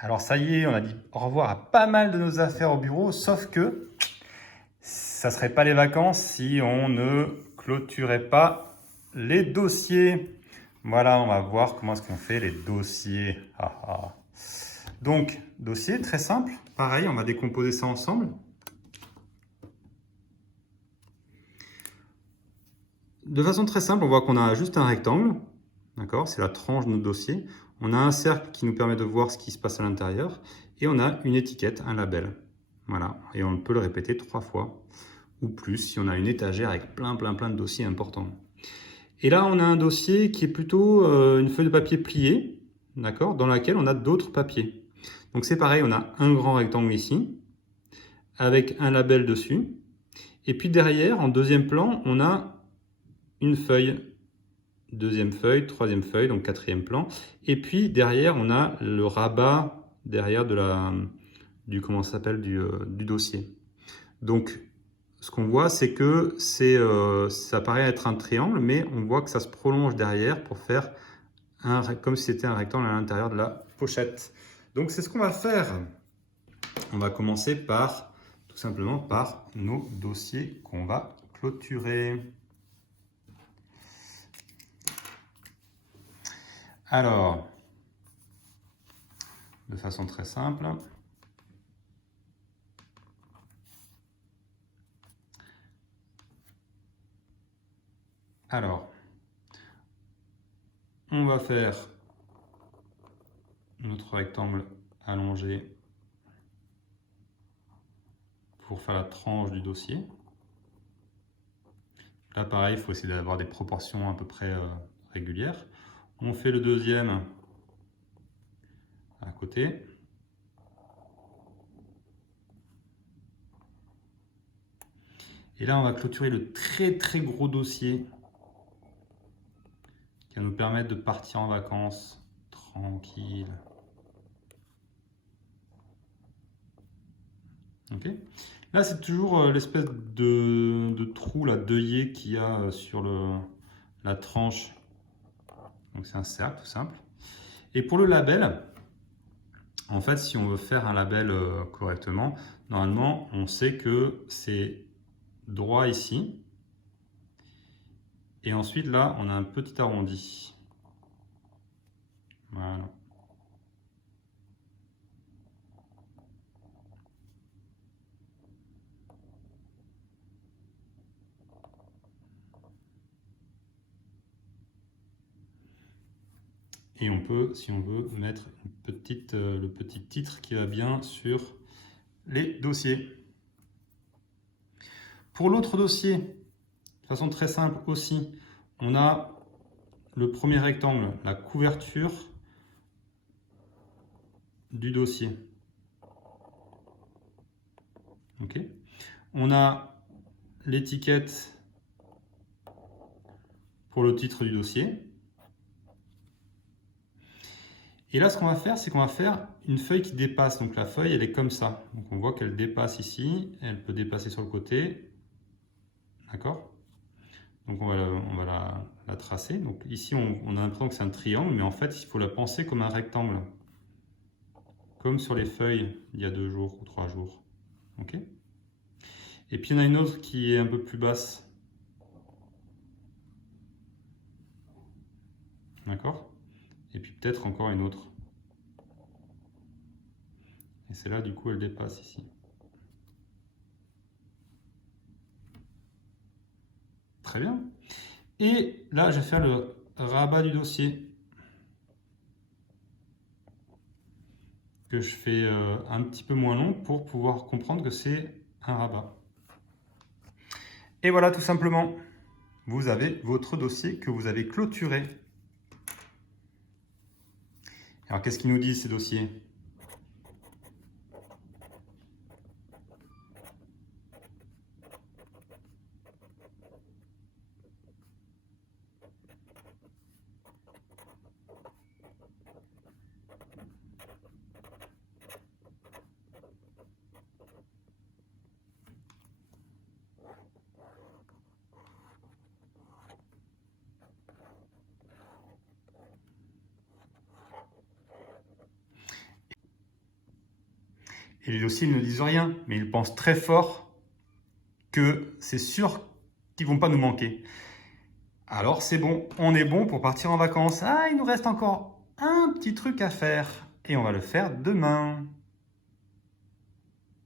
Alors ça y est, on a dit au revoir à pas mal de nos affaires au bureau, sauf que ça ne serait pas les vacances si on ne clôturait pas les dossiers. Voilà, on va voir comment est-ce qu'on fait les dossiers. Ah, ah. Donc, dossier très simple. Pareil, on va décomposer ça ensemble. De façon très simple, on voit qu'on a juste un rectangle. D'accord, c'est la tranche de notre dossier. On a un cercle qui nous permet de voir ce qui se passe à l'intérieur. Et on a une étiquette, un label. Voilà, et on peut le répéter 3 fois ou plus si on a une étagère avec plein de dossiers importants. Et là, on a un dossier qui est plutôt une feuille de papier pliée, d'accord, dans laquelle on a d'autres papiers. Donc c'est pareil, on a un grand rectangle ici, avec un label dessus. Et puis derrière, en deuxième plan, on a une feuille, deuxième feuille, troisième feuille, donc quatrième plan. Et puis derrière, on a le rabat derrière du dossier. Donc ce qu'on voit, c'est que ça paraît être un triangle, mais on voit que ça se prolonge derrière pour faire comme si c'était un rectangle à l'intérieur de la pochette. Donc c'est ce qu'on va faire. On va commencer tout simplement par nos dossiers qu'on va clôturer. Alors, de façon très simple, on va faire notre rectangle allongé pour faire la tranche du dossier. Là, pareil, il faut essayer d'avoir des proportions à peu près régulières. On fait le deuxième à côté. Et là, on va clôturer le très gros dossier qui va nous permettre de partir en vacances tranquille. Ok. Là, c'est toujours l'espèce de trou, là, d'œillet qu'il y a sur la tranche. Donc c'est un cercle tout simple. Et pour le label, en fait, si on veut faire un label correctement, normalement, on sait que c'est droit ici. Et ensuite, là, on a un petit arrondi. Voilà. Et on peut, si on veut, mettre le petit titre qui va bien sur les dossiers. Pour l'autre dossier, de façon très simple aussi, on a le premier rectangle, la couverture du dossier. Ok. On a l'étiquette pour le titre du dossier. Et là, ce qu'on va faire, c'est qu'on va faire une feuille qui dépasse. Donc la feuille, elle est comme ça. Donc on voit qu'elle dépasse ici, elle peut dépasser sur le côté. D'accord? Donc on va la tracer. Donc ici, on a l'impression que c'est un triangle, mais en fait, il faut la penser comme un rectangle. Comme sur les feuilles il y a 2 jours ou 3 jours. Ok? Et puis il y en a une autre qui est un peu plus basse. D'accord? Et puis peut-être encore une autre. Et celle-là, du coup, elle dépasse ici. Très bien. Et là, je vais faire le rabat du dossier. Que je fais un petit peu moins long pour pouvoir comprendre que c'est un rabat. Et voilà, tout simplement, vous avez votre dossier que vous avez clôturé. Alors, qu'est-ce qu'ils nous disent ces dossiers ? Et les dossiers, ils ne disent rien, mais ils pensent très fort que c'est sûr qu'ils ne vont pas nous manquer. Alors c'est bon, on est bon pour partir en vacances. Ah, il nous reste encore un petit truc à faire et on va le faire demain.